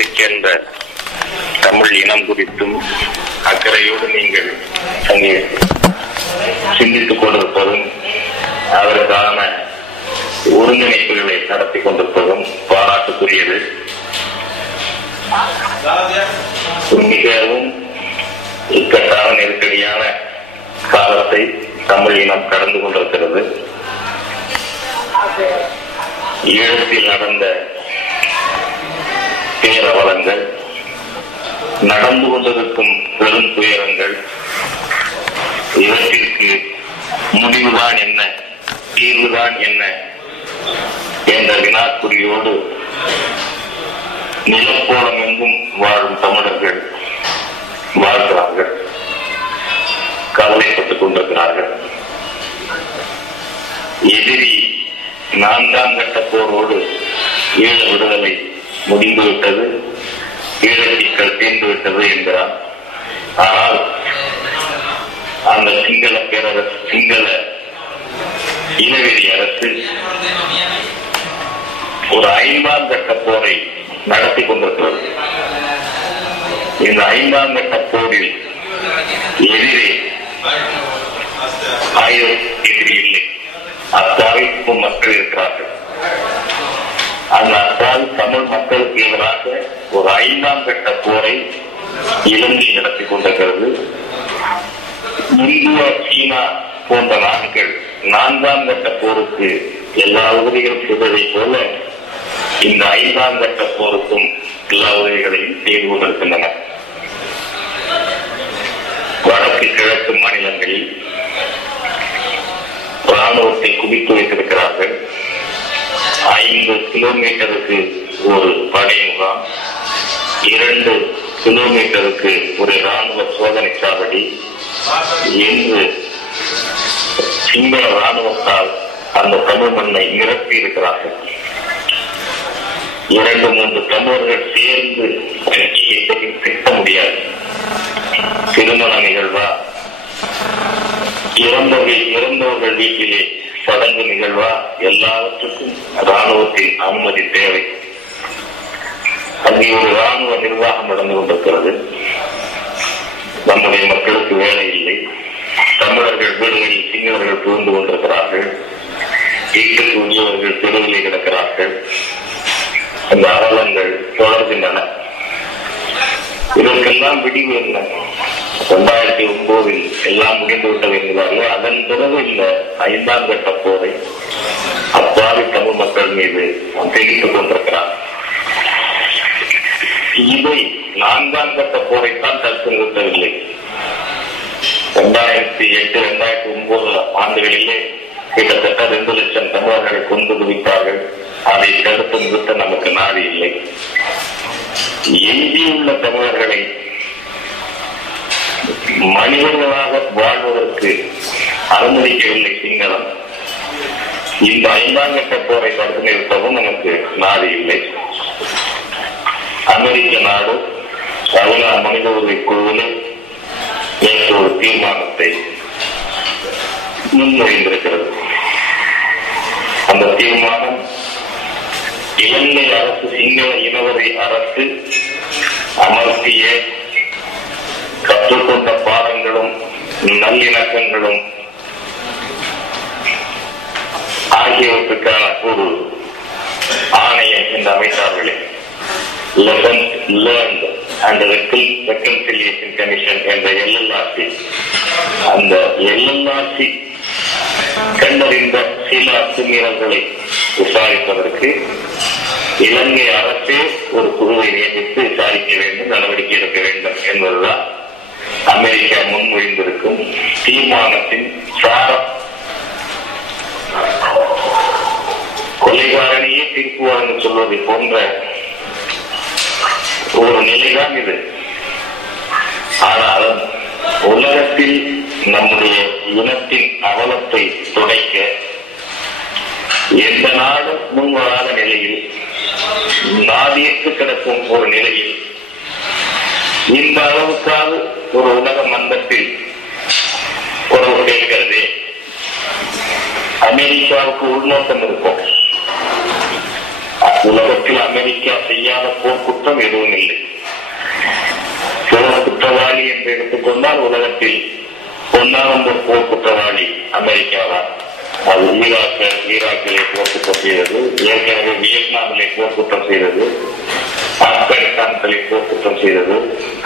மாநிலத்தைச் சேர்ந்த தமிழ் இனம் குறித்தும் அக்கறையோடு நீங்கள் அங்கே சிந்தித்துக் கொண்டிருப்பதும் அதற்கான ஒருங்கிணைப்புகளை நடத்தி கொண்டிருப்பதும் பாராட்டுக்குரியது. மிகவும் இக்கட்டான நெருக்கடியான காலத்தை தமிழ் இனம் கடந்து கொண்டிருக்கிறது. ஈழத்தில் நடந்த பேரவலங்கள், நடந்து கொண்டிருக்கும் பெரும் துயரங்கள், இவற்றிற்கு முடிவுதான் என்ன, தீர்வுதான் என்ன என்ற வினாக்குறியோடு நிலப்போலம் எங்கும் வாழும் தமிழர்கள் வாழ்கிறார்கள், கவலைப்பட்டுக் கொண்டிருக்கிறார்கள். எதிரி 4ஆம் கட்ட போரோடு ஈழ விடுதலை முடிந்துவிட்டது, ஈழச்சிக்கல் தீர்ந்துவிட்டது என்கிறார். ஆனால் அந்த சிங்கள பேரரசு, சிங்கள இனவெறி அரசு ஒரு 5ஆம் கட்ட போரை நடத்தி கொண்டிருக்கிறது. இந்த 5ஆம் கட்ட போரில் எதிரே எதிரி இல்லை, அத்தாவிற்கும் மக்கள் இருக்கிறார்கள். அந்த அத்தாவி தமிழ் மக்களுக்கு எதிராக ஒரு 5ஆம் கட்ட போரை இலங்கை நடத்தி கொண்டிருக்கிறது. இந்தியா, சீனா போன்ற நாடுகள் 4ஆம் கட்ட போருக்கு எல்லா உதவிகளும் செய்வதை போல இந்த 5ஆம் கட்ட போருக்கும் எல்லா உதவிகளையும் செய்து கொண்டிருக்கின்றன. வடக்கு கிழக்கு மாநிலங்களில் ராணுவத்தை குவித்து வைத்திருக்கிறார்கள். 5 கிலோமீட்டருக்கு ஒரு படை முகாம், 2 கிலோமீட்டருக்கு ஒரு ராணுவ சோதனை சாவடி என்று சிங்கள ராணுவத்தால் அந்த தமிழ் மண்ணை நிரப்பி இருக்கிறார்கள். 2-3 தமிழர்கள் சேர்ந்து திட்ட முடியாது. திருமண நிகழ்வா, இறந்தவர்கள் வீட்டிலே சடங்கு நிகழ்வா, எல்லாவற்றுக்கும் ராணுவத்தின் அனுமதி தேவை. அங்கே ஒரு ராணுவ நிர்வாகம் நடந்து கொண்டிருக்கிறது. நம்முடைய மக்களுக்கு வேலை இல்லை. தமிழர்கள் வீடுகளில் சிங்களர்கள் புரிந்து கொண்டிருக்கிறார்கள். வீட்டுக்கு உரியவர்கள் தெருவிலே கிடக்கிறார்கள். அந்த அவலங்கள் தொடர்கின்றன. இதற்கெல்லாம் விடிவு என்ன? 2009 எல்லாம் முடிந்து விட்டது என்கிறார்கள். அதன் பிறகு இந்த 5ஆம் கட்ட போரை அப்பாவி தமிழ் மக்கள் மீது தெரிவித்துக் கொண்டிருக்கிறார். இதை 4ஆம் கட்ட போரைத்தான் தடுத்து நிறுத்தவில்லை. 2008, 2009 ஆண்டுகளிலே கிட்டத்தட்ட 2 லட்சம் தமிழர்களை கொண்டு குவித்தார்கள். அதை தடுத்து நிறுத்த நமக்கு நாடு இல்லை. எஞ்சியுள்ள தமிழர்களை மனிதர்களாக வாழ்வதற்கு அனுமதிக்கவில்லை சிங்களம். இந்த 5ஆம் கட்ட போரை தடுத்து நிறுத்தவும் நமக்கு நாடு இல்லை. அமெரிக்க நாடு ஐநா மனித உரிமை குழுவில் நேற்று ஒரு தீர்மானத்தை முன்மொழிந்திருக்கிறது. அந்த தீர்மானம் இலங்கை அரசு சிங்கள இனவரை அரசு அமர்த்திய கற்றுக்கொண்ட பாடங்களும் நல்லிணக்கங்களும் ஆகியவற்றுக்கான ஒரு ஆணையம் என்று அமைத்தார்களே, Lessons Learned and Reconciliation Commission என்ற LLRC. அந்த LLRC கண்டறிந்த சில அத்துமீறல்களை விசாரிப்பதற்கு இலங்கை அரசே ஒரு குழுவை நியமித்து விசாரிக்க வேண்டும், நடவடிக்கை எடுக்க வேண்டும் என்பதுதான் அமெரிக்கா முன்மொழிந்திருக்கும் தீர்மானத்தின் சாரம். கொலைகாரனையே தீர்ப்பு வழங்க சொல்வதை போன்ற ஒரு நிலைதான் இது. ஆனால் உலகத்தில் நம்முடைய இனத்தின் அவலத்தை துடைக்க எந்த நாடும் முன்வராத நிலையில், நாதியத்து கிடக்கும் ஒரு நிலையில், இந்த அளவுக்காக ஒரு உலக மந்தத்தில் உறவு கேட்கிறதே. அமெரிக்காவுக்கு உள்நோக்கம் இருக்கும். உலகத்தில் அமெரிக்கா செய்யாத போர்க்குற்றம் எதுவும் இல்லை. போர் குற்றவாளி என்று எடுத்துக்கொண்டால் உலகத்தில் 1வது போர் குற்றவாளி அமெரிக்கா தான். அது ஈராக்கிலே போர் குற்றம் செய்தது, ஏற்கனவே வியட்நாமிலே போர் குற்றம் செய்தது, ஆப்கானிஸ்தானத்திலே போர் குற்றம் செய்தது,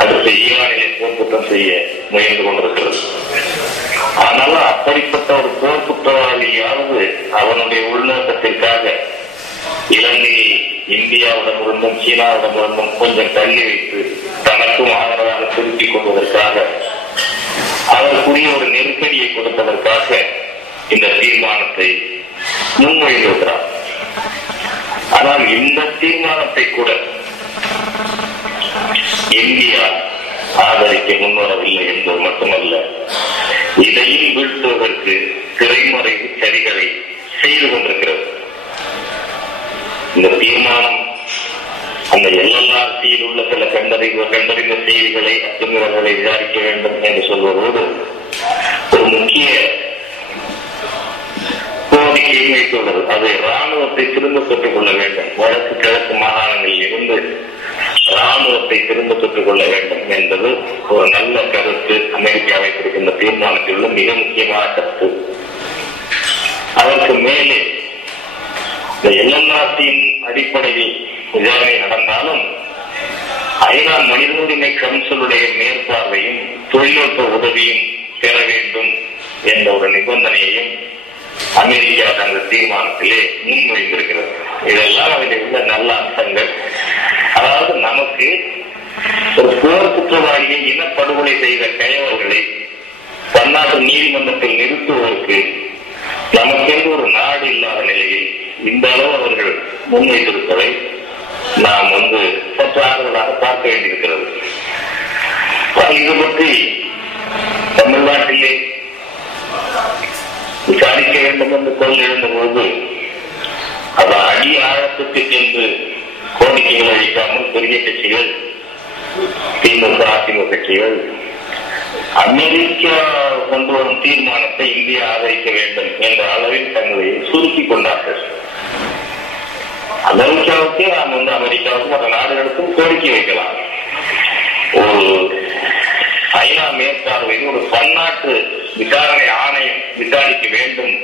அடுத்து ஈரானிலே போர் குற்றம் செய்ய முயன்று கொண்டிருக்கிறது. ஆனாலும் அப்படிப்பட்ட ஒரு போர் குற்றவாளியாவது அவனுடைய உள்நோக்கத்திற்காக இலங்கையை இந்தியாவிடமிருந்தும் சீனாவிடமிருந்தும் கொஞ்சம் தள்ளி வைத்து தனக்கும் ஆதரவாக திருப்பிக் கொள்வதற்காக அதற்குரிய ஒரு நெருக்கடியை கொடுப்பதற்காக இந்த தீர்மானத்தை முன்மொழிந்திருக்கிறார். ஆனால் இந்த தீர்மானத்தை கூட இந்தியா ஆதரிக்க முன்வரவில்லை என்பது மட்டுமல்ல, இதையும் வீழ்த்துவதற்கு திரைமறைவு சரிகளை செய்து கொண்டிருக்கிறது. இந்த தீர்மானம் அந்த LLRCயில் உள்ள சில கண்டறிந்த செய்திகளை அத்துமீறல்களை விசாரிக்க வேண்டும் என்று சொல்வதோடு ஒரு முக்கிய கோரிக்கையை வைத்துள்ளது. அது ராணுவத்தை திரும்ப பெற்றுக் கொள்ள வேண்டும், வடக்கு கிழக்கு மாகாணங்களில் இருந்து ராணுவத்தை திரும்ப பெற்றுக் கொள்ள வேண்டும் என்பது ஒரு நல்ல கருத்து. அமெரிக்கா வைத்திருக்கின்ற தீர்மானத்தில் உள்ள மிக முக்கியமான கருத்து. அதற்கு மேலே இந்த LLRCயின் அடிப்படையில் விசாரணை நடந்தாலும் ஐநா மனித உரிமை கவுன்சிலுடைய மேற்பார்வையும் தொழில்நுட்ப உதவியும் பெற வேண்டும் என்ற ஒரு நிபந்தனையையும் அமெரிக்கா அந்த தீர்மானத்திலே முன்மொழிந்திருக்கிறது. இதெல்லாம் அதில் உள்ள நல்ல அம்சங்கள். அதாவது நமக்கு ஒரு போர் குற்றவாளியை இனப்படுகொலை செய்த கயவர்களை பன்னாட்டு நீதிமன்றத்தில் நிறுத்துவதற்கு நமக்கென்று ஒரு நாடு இல்லாத நிலையில் இந்த அளவு அவர்கள் முன்வைத்திருப்பதை நாம் சற்று ஆறுதலாக பார்க்க வேண்டியிருக்கிறது. இது பற்றி தமிழ்நாட்டிலே விசாரிக்க வேண்டும் என்று கொள் எழுந்தபோது அது அடி ஆழத்துக்கு சென்று கோரிக்கைகள் அளிக்காமல் பெரிய கட்சிகள், திமுக அதிமுக கட்சிகள் அமெரிக்கா கொண்டு வரும் தீர்மானத்தை இந்தியா ஆதரிக்க வேண்டும் என்ற அளவில் தங்களை சுருக்கிக் கொண்டார்கள். அமெரிக்காவுக்கு நாம் அமெரிக்காவுக்கும் மற்ற நாடுகளுக்கும் கோரிக்கை வைக்கலாம். ஒரு ஐநா மேற்பார்வையில் ஒரு பன்னாட்டு விசாரணை ஆணையம் விசாரிக்க வேண்டும்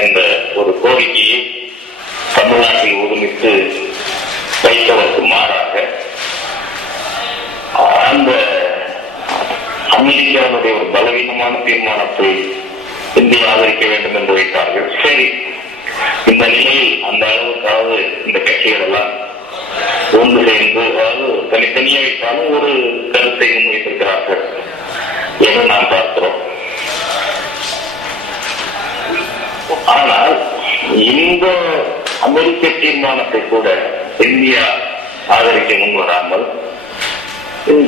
என்ற ஒரு கோரிக்கையை தமிழ்நாட்டில் ஒதுமிட்டு வைத்ததற்கு மாறாக அந்த அமெரிக்காவுடைய ஒரு பலவீனமான தீர்மானத்தை இந்தியா ஆதரிக்க வேண்டும் என்று வைத்தார்கள். சரி, இந்த நிலையில் அந்த அளவுக்காவது இந்த கட்சிகள் எல்லாம் ஒன்று சேர்ந்து, அதாவது தனித்தனியே வைத்தாலும் ஒரு கருத்தை முன்வைத்திருக்கிறார்கள் என்று நாம் பார்க்கிறோம். ஆனால் இந்த அமெரிக்க தீர்மானத்தை கூட இந்தியா ஆதரிக்க முன்வராமல்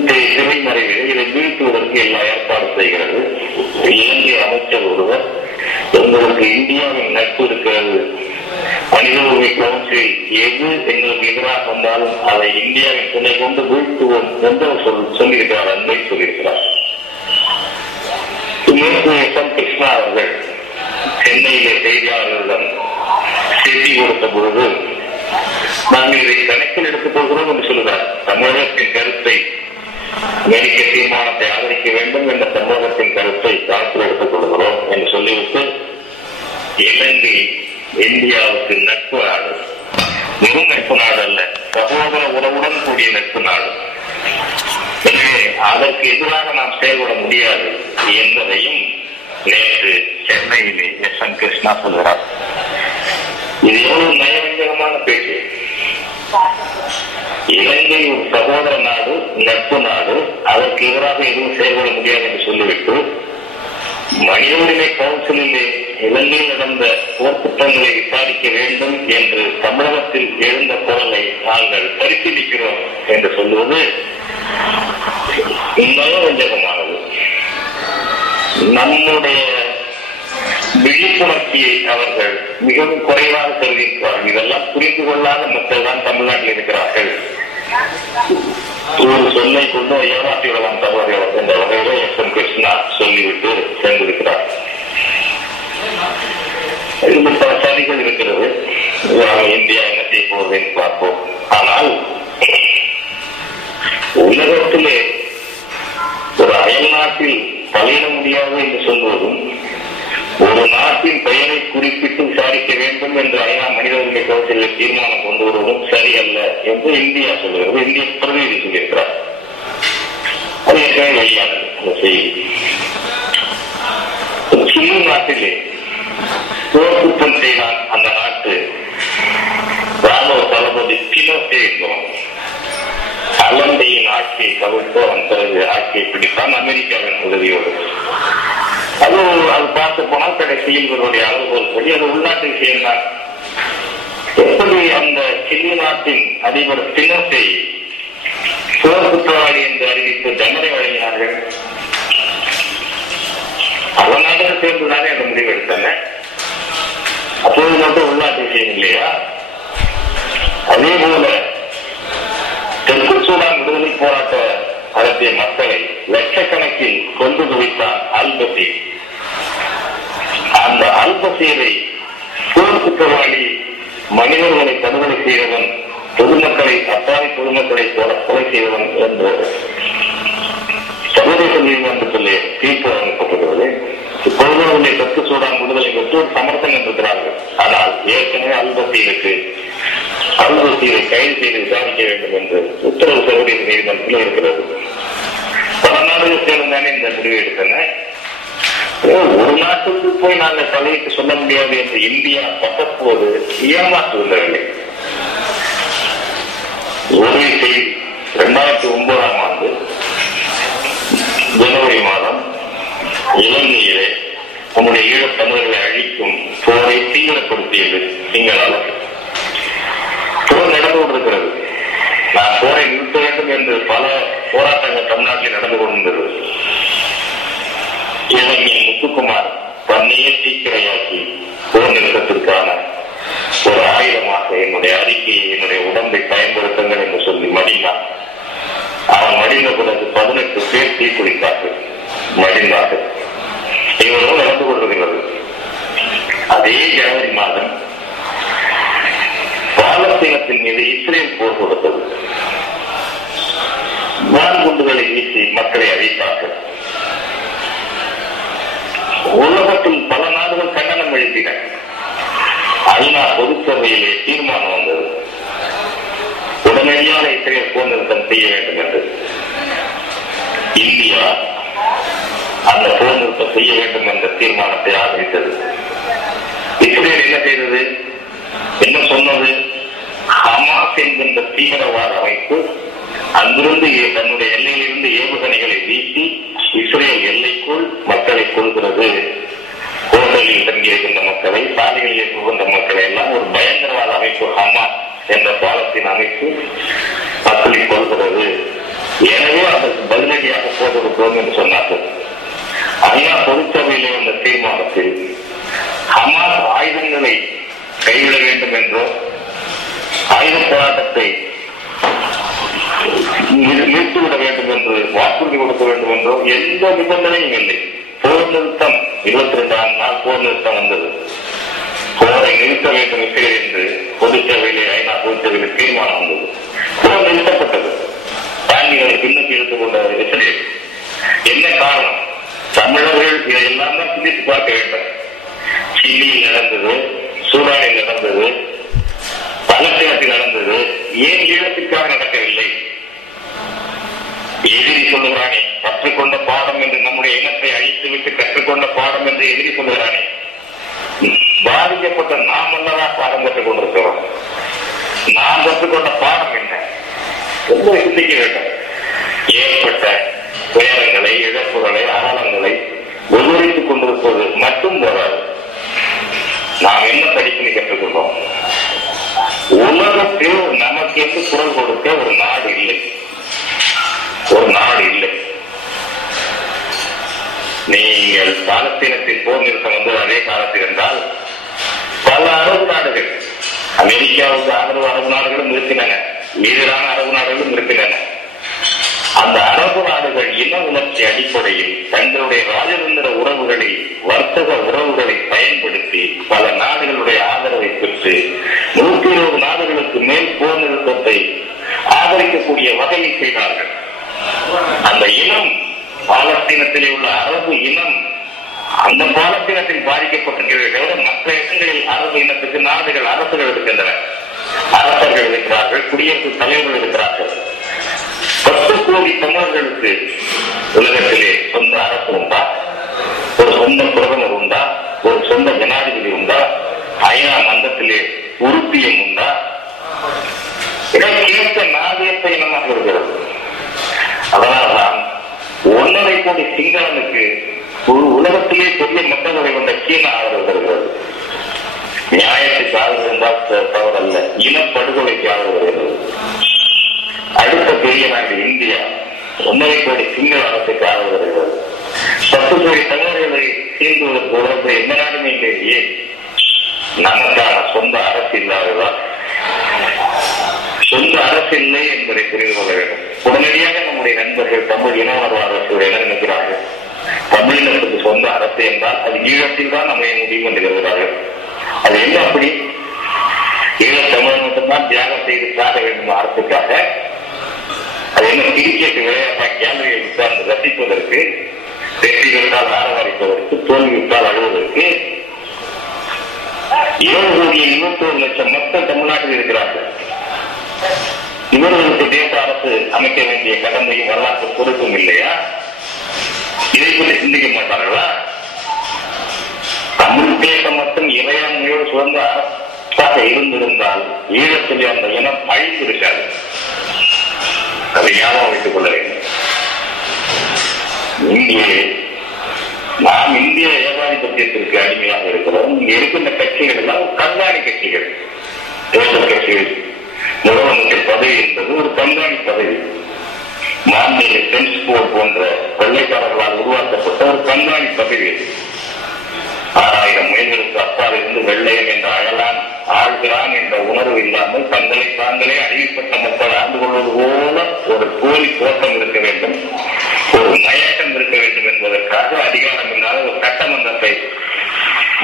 திரைமறைவில் இதை வீழ்த்துவதற்கு எல்லா ஏற்பாடு செய்கிறது. இலங்கை அமைச்சர் ஒருவர் எங்களுக்கு இந்தியாவின் நட்பு இருக்கிறது, மனித உரிமை கவுன்சில் எது எங்களுக்கு எதிராக வந்தாலும் அதை இந்தியாவின் துணை கொண்டு வீழ்த்துவோம் என்று சொல்லியிருக்கிறார், அன்பை சொல்லியிருக்கிறார். எஸ்.எம். கிருஷ்ணா அவர்கள் சென்னையிலே செய்தியாளர்களிடம் செய்தி கொடுத்த பொழுது நாங்கள் இதை கணக்கில் எடுத்துக் கொள்கிறோம் என்று சொல்லுகிறார். தமிழகத்தின் கருத்தை, அமெரிக்க தீர்மானத்தை ஆதரிக்க வேண்டும் என்ற தமிழகத்தின் கருத்தை கணக்கில் எடுத்துக் கொள்கிறோம் என்று சொல்லிவிட்டு இலங்கை இந்தியாவுக்கு நட்பு நாடு, வெறும் நட்பு நாடு அல்ல, சகோதர உறவுடன் கூடிய நட்பு நாடு, எனவே அதற்கு எதிராக நாம் செயல்பட முடியாது என்பதையும் நேற்று சென்னையிலே எஸ்.எம். கிருஷ்ணா சொல்கிறார். இது எவ்வளவு நயவஞ்சகமான பேச்சு. இலங்கை ஒரு சகோதர நாடு, நட்பு நாடு, அதற்கு எதிராக எதுவும் செயல்பட முடியாது என்று சொல்லிவிட்டு மனித உரிமை கவுன்சிலிலே இலங்கையில் நடந்த போர்க்குற்றங்களை விசாரிக்க வேண்டும் என்று தமிழகத்தில் எழுந்த குரலை நாங்கள் பரிசீலிக்கிறோம் என்று சொல்லுவது நயவஞ்சகமானது. நம்முடைய விழிப்புணர்ச்சியை அவர்கள் மிகவும் குறைவாக தெரிவிக்கிறார்கள். இதெல்லாம் புரிந்து கொள்ளாத மக்கள் தான் தமிழ்நாட்டில் இருக்கிறார்கள். ஒரு சொல்லை கொண்டு ஏமாற்றி விடலாம் தவறுகள் என்ற வகையில எஸ்.எம். கிருஷ்ணா சொல்லிவிட்டு சேர்ந்திருக்கிறார். இது பல சதிகள் இருக்கிறது. இந்தியா என்ன போவதை பார்ப்போம். ஆனால் உலகத்திலே ஒரு அயல் நாட்டில் தலையிட முடியாது என்று சொல்வதும், ஒரு நாட்டின் பெயரை குறிப்பிட்டு விசாரிக்க வேண்டும் என்று ஐநா மனித உரிமை கவுன்சிலில் தீர்மானம் கொண்டு வருவதும் சரியல்ல என்று இந்தியா சொல்லுகிறது. இந்திய பிரதிநிதி சொல்லியிருக்கிறார். அது ஏற்கனவே வெளியானது அந்த செய்தி. சிலி நாட்டிலே போர்க்குற்றம் செய்தான் அந்த நாட்டு ராணுவ தளபதி பினோசே என்பவன் அலண்டையின் ஆட்சியை கவிழ்த்து அவன் பிறகு ஆட்சியை பிடித்தான் அமெரிக்காவின் உதவியோடு. அது பார்த்து போனால் கடைசியில் இவருடைய அளவுகோல் படி அது உள்நாட்டு விஷயம் தான். எப்படி அந்த சிலி நாட்டின் அதிபர் பினோசே போர் குற்றவாளி என்று அறிவித்து தண்டனை வழங்கினார்கள். அவனாக சேர்ந்துதானே அந்த முடிவு எடுத்தாங்க. அப்போது மட்டும் உள்நாட்டு விஷயம் இல்லையா? அதே போல தெற்கு சூடான் விடுதலை போராட்ட நடத்திய மக்களை லட்சக்கணக்கில் கொண்டு குவித்தான் அல்-பசீர். அந்த அல்-பசீரை போர் குற்றவாளி, மனிதர்களை படுகொலை செய்தவன், பொதுமக்களை அப்பாவி பொதுமக்களை கொலை செய்தவன் என்று சர்வதேச நீதிமன்றத்திலே தீர்ப்பு வழங்கப்பட்டுள்ளது. இப்பொழுது அவருடைய தெற்கு சூடான் விடுதலை பெற்று சமர்த்தம் இருக்கிறார்கள். ஆனால் ஏற்கனவே அல்-பசீரை கைது செய்து விசாரிக்க வேண்டும் என்று உத்தரவு சர்வதேச நீதிமன்றத்தில் இருக்கிறது. பல நாடுகள் சேர்ந்தானே இந்த முடிவை எடுத்தன. ஒரு நாட்டுக்கு போய் நாங்கள் தலையிட்டு சொல்ல முடியாது என்று இந்தியா பட்டப்போது ஏமாற்றுவதில்லை. ஒரு செய்தி 2009 ஜனவரி மாதம் இலங்கையிலே நம்முடைய ஈழத் தமிழர்களை அழிக்கும் போரை தீவிரப்படுத்தியது சிங்களால். போர் நடந்து கொண்டிருக்கிறது. நான் போரை நிறுத்த வேண்டும் என்று பல போராட்டங்கள் தமிழ்நாட்டில் நடந்து கொண்டிருந்தது. இளைஞன் முத்துக்குமார் தன்னையே தீக்கிரையாக்கி போர் நிறுத்தத்திற்கான ஒரு ஆயுதமாக என்னுடைய அறிக்கையை, என்னுடைய உடம்பை பயன்படுத்துங்கள் என்று சொல்லி மடிந்தான். அவன் மடிந்த பிறகு 18 பேர் தீக்குளித்தார்கள், மடிந்தார்கள். இவரும் நடந்து கொண்டிருக்கிறது. அதே ஜனவரி மாதம் பாலஸ்தீனத்தின் மீது இஸ்ரேல் போர் கொடுத்தது. வான்குண்டுகளை வீசி மக்களை அழித்தார்கள். உலகத்தில் பல நாடுகள் கண்டனம் எழுப்பின. ஐநா பொதுச்சபையிலே தீர்மானம் வந்தது, உடனடியாக இஸ்ரேல் போர் நிறுத்தம் செய்ய வேண்டும் என்று. இந்தியா அந்த போர் நிறுத்தம் செய்ய வேண்டும் என்ற தீர்மானத்தை ஆதரித்தது. இஸ்ரேல் என்ன செய்தது? என்ன சொன்னது? ஹமாஸ் என்கின்ற தீவிரவாத அமைப்பு அங்கிருந்து தன்னுடைய எல்லையிலிருந்து ஏவுகணைகளை வீசி இஸ்ரேல் எல்லைக்குள் மக்களை கொள்கிறது. ஹோட்டலில் தங்கியிருக்கின்ற மக்களை, சாலைகளில் புகுந்த மக்களை எல்லாம் ஒரு பயங்கரவாத அமைப்பு ஹமாஸ் என்ற பாலஸ்தீன அமைப்பு மக்களை கொள்கிறது. எனவே அதற்கு பதிலடியாக போர் கொடுப்போம் என்று சொன்னார்கள். ஐநா பொதுச்சபையிலே வந்த தீர்மானத்தில் ஹமாஸ் ஆயுதங்களை கைவிட வேண்டும் என்றோ, ஆயுத போராட்டத்தை நிறுத்திவிட வேண்டும் என்று வாக்குறுதி கொடுக்க வேண்டும் என்றோ எந்த நிபந்தனையும் இல்லை. போர் நிறுத்தம் 22ஆம் நாள் போர் நிறுத்தம் வந்தது. போரை நிறுத்த வேண்டும் இஸ்ரேல் என்று பொதுச்சபையிலே, ஐநா பொதுச்சபையில் தீர்மானம் வந்தது. போர் நிறுத்தப்பட்டது. தாங்கிகளை பின்னுக்கு எடுத்துக் கொண்ட இஸ்ரேல். என்ன காரணம்? தமிழர்கள் இதையெல்லாம் தான் சிந்தித்து பார்க்க வேண்டும். சிலியில் நடந்தது, சூடானில் நடந்தது, பாலஸ்தீனத்தில் நடந்தது, ஏன் ஈழத்திற்காக நடக்கவில்லை? எதிரி சொல்லுகிறானே கற்றுக்கொண்ட பாடம் என்று, நம்முடைய இனத்தை அழித்துவிட்டு கற்றுக்கொண்ட பாடம் என்று எதிரி சொல்லுகிறானே. பாதிக்கப்பட்ட நாம் அல்லவா பாடம் கற்றுக் கொண்டிருக்கிறோம். நாம் கற்றுக்கொண்ட பாடம் என்ன என்று சிந்திக்க வேண்டும். ஏற்பட்ட துயரங்களை, இழப்புகளை, அவலங்களை விவரித்துக் கொண்டிருப்பது மட்டும் போராது. நாம் என்ன படிப்பினை கற்றுக்கொண்டோம்? உலகத்தில் நமக்கு என்று குரல் கொடுக்க ஒரு நாடு இல்லை. ஒரு நாடு இல்லை. நீங்கள் பாலஸ்தீனத்தில் போர் நிறுத்தம் வந்தது அதே காலத்தில் என்றால் பல அரபு நாடுகள், அமெரிக்காவுக்கு ஆதரவு அரபு நாடுகளும் நிறுத்தின, ஈரான அரபு நாடுகளும் நிறுத்தின. அந்த அரபு நாடுகள் இன உணர்ச்சி அடிப்படையில் தங்களுடைய ராஜதந்திர உறவுகளை, வர்த்தக உறவுகளை பயன்படுத்தி பல நாடுகளுடைய ஆதரவை பெற்று 120 நாடுகளுக்கு மேல் போர் நிறுத்தத்தை ஆதரிக்கக்கூடிய வகையை செய்தார்கள். அந்த இனம், பாலஸ்தீனத்திலே உள்ள அரபு இனம் அந்த பாலஸ்தீனத்தில் பாதிக்கப்பட்டிருக்கிறதை தவிர மற்ற இடங்களில் அரபு இனத்துக்கு நாடுகள், அரசுகள் இருக்கின்றன. அரசர்கள் இருக்கிறார்கள், குடியரசுத் தலைவர்கள் இருக்கிறார்கள். 10 கோடி தமிழர்களுக்கு உலகத்திலே சொந்த அரசு உண்டா? ஒரு சொந்த பிரதமர் உண்டா? ஒரு சொந்த ஜனாதிபதி உண்டா? ஐநா மன்றத்திலே உறுப்பியம் உண்டா? கேட்க நாகேற்ற இனமாக இருக்கிறது. அதனால்தான் 1.5 கோடி சிங்களனுக்கு ஒரு உலகத்திலே பெரிய மக்கள் தொகை கொண்ட சீனா ஆதரவு தருகிறது. நியாயத்துக்கு ஆதரவு இருந்தால் தவறல்ல, இனப்படுகொலைக்கு ஆதரவு வருகிறது. அடுத்த பெரிய நாடு இந்தியா 1.5 கோடி சிங்கள அரசுக்கு ஆதரவு வருகிறது. 10 கோடி தமிழர்களை தீர்ந்துவதற்கு உலகத்தில் எந்த நாடுமே இல்லையே. நமக்கான சொந்த அரசு இல்லாததால், சொந்த அரசு இல்லை என்பதை புரிந்து கொள்ள வேண்டும். உடனடியாக நம்முடைய நண்பர்கள் தமிழ் இன உணர்வு அரசு என்ன நினைக்கிறார்கள்? தமிழினத்துக்கு சொந்த அரசு என்றால் அது ஈழத்தில் தான் அமைய முடியும் என்று கருதுகிறார்கள். அது என்ன அப்படி? ஈழத் தமிழ் மட்டும்தான் தியாகம் செய்து சாக வேண்டும் அரசுக்காக? அது என்ன கிரிக்கெட் விளையாட்டா கேலரியை உட்கார்ந்து ரசிப்பதற்கு, வெற்றி விட்டால் ஆரவாரிப்பதற்கு, தோல்வி விட்டால் அழுவதற்கு? 7,21,00,000 மக்கள் தமிழ்நாட்டில் இருக்கிறார்கள். இவர்களுக்கு தேச அரசு அமைக்க வேண்டிய கடமையும் வரலாற்று பொறுப்பும் இல்லையா? இதை பற்றி சிந்திக்க மாட்டார்களா? தமிழ் தேசம் மட்டும் இறையாண்மையோடு சுதந்த அரசாக இருந்திருந்தால் ஈழத்தில் அந்த இனம் அழித்திருக்காது. அதை ஞாபகம் வைத்துக் கொள்ள வேண்டும். இங்கே நாம் இந்திய ஏகாதிபத்தியத்திற்கு அடிமையாக இருக்கிறோம். இங்கே இருக்கின்ற கட்சிகள் எல்லாம் கண்காணி கட்சிகள், தேர்தல் கட்சிகள். முதலமைச்சர் பதவி என்பது ஒரு கண்காணி பதவி. மாநில சென்ஸ்போர்ட் போன்ற வெள்ளைக்காரர்களால் உருவாக்கப்பட்ட ஒரு கண்காணி பதவி. 6000 மைல்களுக்கு அப்பால் இருந்து வெள்ளையன் என்ற ஆழ்கிறான் என்ற உணர்வு இல்லாமல் தங்களை தாங்களே அழிவுப்பட்ட மக்கள் ஆண்டு கொள்வது போல ஒரு போலி தோட்டம் இருக்க வேண்டும், ஒரு மயக்கம் இருக்க வேண்டும் என்பதற்காக அதிகாரம் இல்லாத ஒரு சட்டமன்றத்தை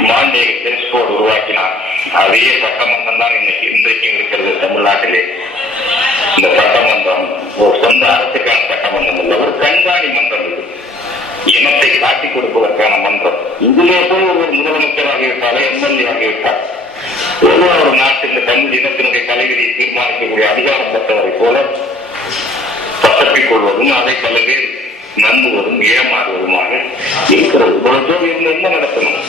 மாநில சென்ஸ்போர்ட் உருவாக்கினார். அதே சட்டமன்றம் தான் இன்றைக்கும் இருக்கிறது தமிழ்நாட்டிலே. இந்த சட்டமன்றம் ஒரு சொந்த அரசுக்கான சட்டமன்றம் இல்லை, ஒரு கண்காணி மன்றம். இது இனத்தை காட்டிக் கொடுப்பதற்கான மன்றம். இதிலே போய் ஒரு முதலமைச்சர் ஆகிவிட்டாலே, எம்எல்ஏ ஆகிவிட்டார், ஏதோ ஒரு நாட்டில் தமிழ் இனத்தினுடைய தலைவிதியை தீர்மானிக்கக்கூடிய அதிகாரம் பெற்றவரை போல பசப்பிக் கொள்வதும் அதை பல பேர் நம்புவதும் ஏமாறுவதுமாக இருக்கிறது. இவ்வளவு என்ன நடத்தணும்?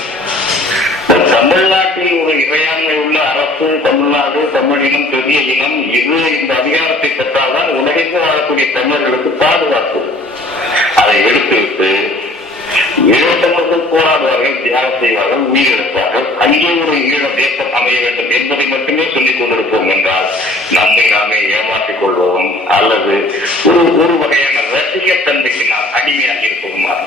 தமிழ்நாட்டில் ஒரு இறையாண்மை உள்ள அரசு, தமிழ்நாடு, தமிழ் இனம் பெரிய இனம், இது இந்த அதிகாரத்தை பெற்றால்தான் உலகெங்கு வாழக்கூடிய தமிழர்களுக்கு பாதுகாப்பு. அதை எடுத்துவிட்டு ஈழத்தமிழர்கள் போராடுவார்கள், தியாகம் செய்வார்கள், உயிரிழப்பார்கள், அங்கே ஒரு ஈழ தேசம் அமைய வேண்டும் என்பதை மட்டுமே சொல்லிக் கொண்டிருப்போம் என்றால் நம்மை நாமே ஏமாற்றிக் கொள்வோம், அல்லது ஒரு வகையான ரசிகத் தன்மைக்கு நாம் அடிமையாக இருப்போமா?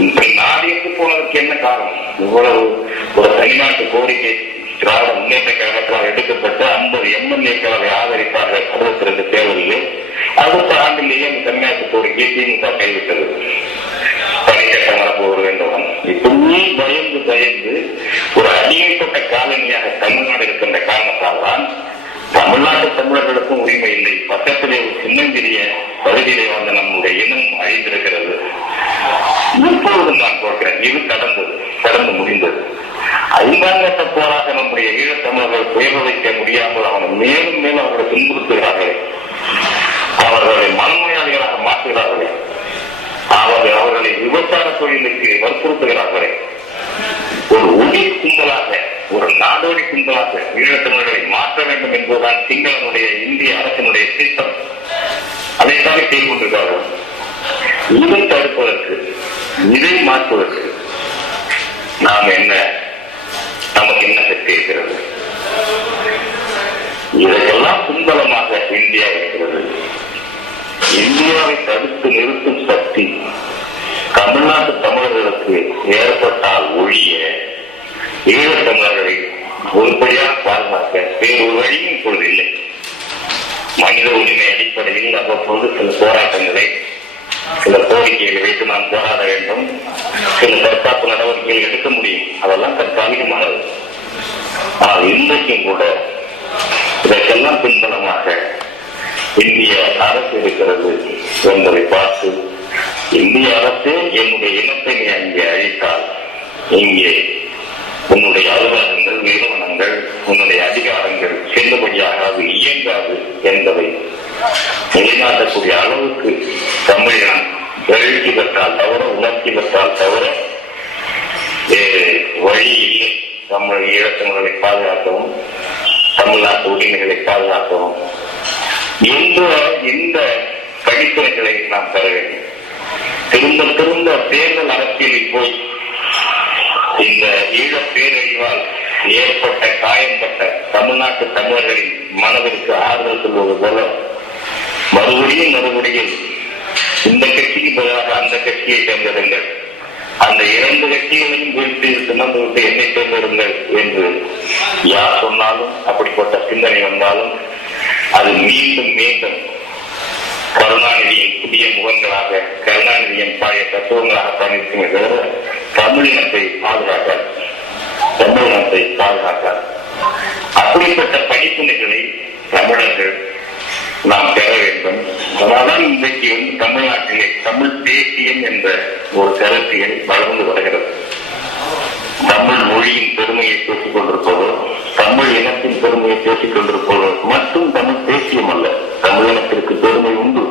இன்றைய நாடு போனதற்கு என்ன காரணம்? இவ்வளவு ஒரு தனிநாட்டு கோரிக்கை திராவிட முன்னேற்ற கழகத்தால் எடுக்கப்பட்டு 50 எம்எல்ஏக்கள் அதை ஆதரித்தார்கள் 62 தேர்தலில். அடுத்த ஆண்டிலேயே அந்த தனிநாட்டு கோரிக்கையை திமுக கைவிட்டது. தனிச்சட்டம் வரப்போவது என்றவன் இப்படி பயந்து ஒரு அடிமைப்பட்ட காலனியாக தமிழ்நாடு இருக்கின்ற காரணத்தால் தான் தமிழ்நாட்டு தமிழர்களுக்கும் உரிமை இல்லை. பக்கத்திலே ஒரு சின்னஞ்சிறிய பகுதியிலே வந்த நம்முடைய இனம் அழிந்திருக்கிறது. இப்பொழுதும் நான் பார்க்கிறேன், இது கடந்து முடிந்தது. 5ஆம் கட்ட போராக நம்முடைய ஈழத்தமிழர்கள் பெயர் வைக்க முடியாமல் அவனை மேலும் மேலும் அவர்களை துன்புறுத்துகிறார்கள், அவர்களை மனநோயாளிகளாக மாற்றுகிறார்களே, அவர்களை விபச்சார தொழிலுக்கு வற்புறுத்துகிறார்களே, ஒரு ஒளி கும்பலாக, ஒரு நாடோடி கும்பலாக ஈழத்தமிழர்களை மாற்ற வேண்டும் என்பதுதான் சிங்களனுடைய இந்திய அரசினுடைய திட்டம். அதைத்தான் செய்து கொண்டிருக்கிறார்கள். இதை தடுப்பதற்கு, இதை மாற்றுவதற்கு நமக்கு என்ன சக்தி இருக்கிறது? இதற்கெல்லாம் பின்பலமாக இந்தியா இருக்கிறது. இந்தியாவை தடுத்து நிறுத்தும் சக்தி தமிழ்நாட்டு தமிழர்களுக்கு ஏற்பட்டால் ஒழிய ஈழத்தமிழர்களை ஒருபடியாக பாதுகாக்க வேறு ஒரு வழியும் இப்பொழுது இல்லை. மனித உரிமை அடிப்படையில், அவ்வப்போது சில போராட்டங்களை, சில கோரிக்கைகளை வைத்து நாம் போராட வேண்டும். சில தற்காப்பு நடவடிக்கைகள் எடுக்க முடியும். அதெல்லாம் தற்காலிகமானது. ஆனால் இன்றைக்கும் கூட இதற்கெல்லாம் பின்பலமாக இந்திய அரசு இருக்கிறது என்பதை பார்த்து, இந்திய அரசு என்னுடைய இனத்தை நீ அங்கே அழித்தால் இங்கே உன்னுடைய அலுவலகங்கள், நிறுவனங்கள், உன்னுடைய அதிகாரங்கள் செல்லுபடியாக அது இயங்காது என்பதை நிலைநாட்டக்கூடிய அளவுக்கு தமிழினம் எழுச்சி பெற்றால் தவிர, உணர்ச்சி பெற்றால் தவிர வழி இல்லை. தமிழ் ஈழத்தமிழர்களை பாதுகாக்கவும், தமிழ்நாட்டு உரிமைகளை பாதுகாக்கவும் இந்த படிப்பினைகளை நாம் பெற வேண்டும். திரும்ப திரும்ப தேர்தல் அரசியலில் போய் இந்த ஈழப் பேரழிவால் ஏற்பட்ட காயம்பட்ட தமிழ்நாட்டு தமிழர்களின் மனதிற்கு ஆறுதல் சொல்வது போல மறுபடியும் இந்த கட்சிக்கு பதிலாக அந்த கட்சியை தேர்ந்தெடுங்கள், அந்த 2 கட்சிகளையும் வீழ்த்தி சுமந்து விட்டு என்னை தேர்ந்தெடுங்கள் என்று யார் சொன்னாலும், அப்படிப்பட்ட சிந்தனை வந்தாலும் அது மீண்டும் மீண்டும் கருணாநிதியின் புதிய முகங்களாக, கருணாநிதியின் பழைய தத்துவங்களாக பயணிக்குமே தவிர தமிழினத்தை பாதுகாக்காது. அப்படிப்பட்ட படிப்பினைகளை தமிழர்கள் நாம் பெற வேண்டும். அதனால்தான் இன்றைக்கு தமிழ்நாட்டிலே தமிழ் தேசியம் என்ற ஒரு கருத்தியல் வளர்ந்து வருகிறது. தமிழ் மொழியின் பெருமையை பேசிக் கொண்டிருப்பதோ, தமிழ் இனத்தின் பெருமையை பேசிக் கொண்டிருப்பதோ மட்டும் தமிழ் தேசியம் அல்ல. தமிழ் இனத்திற்கு பெருமை உண்டு.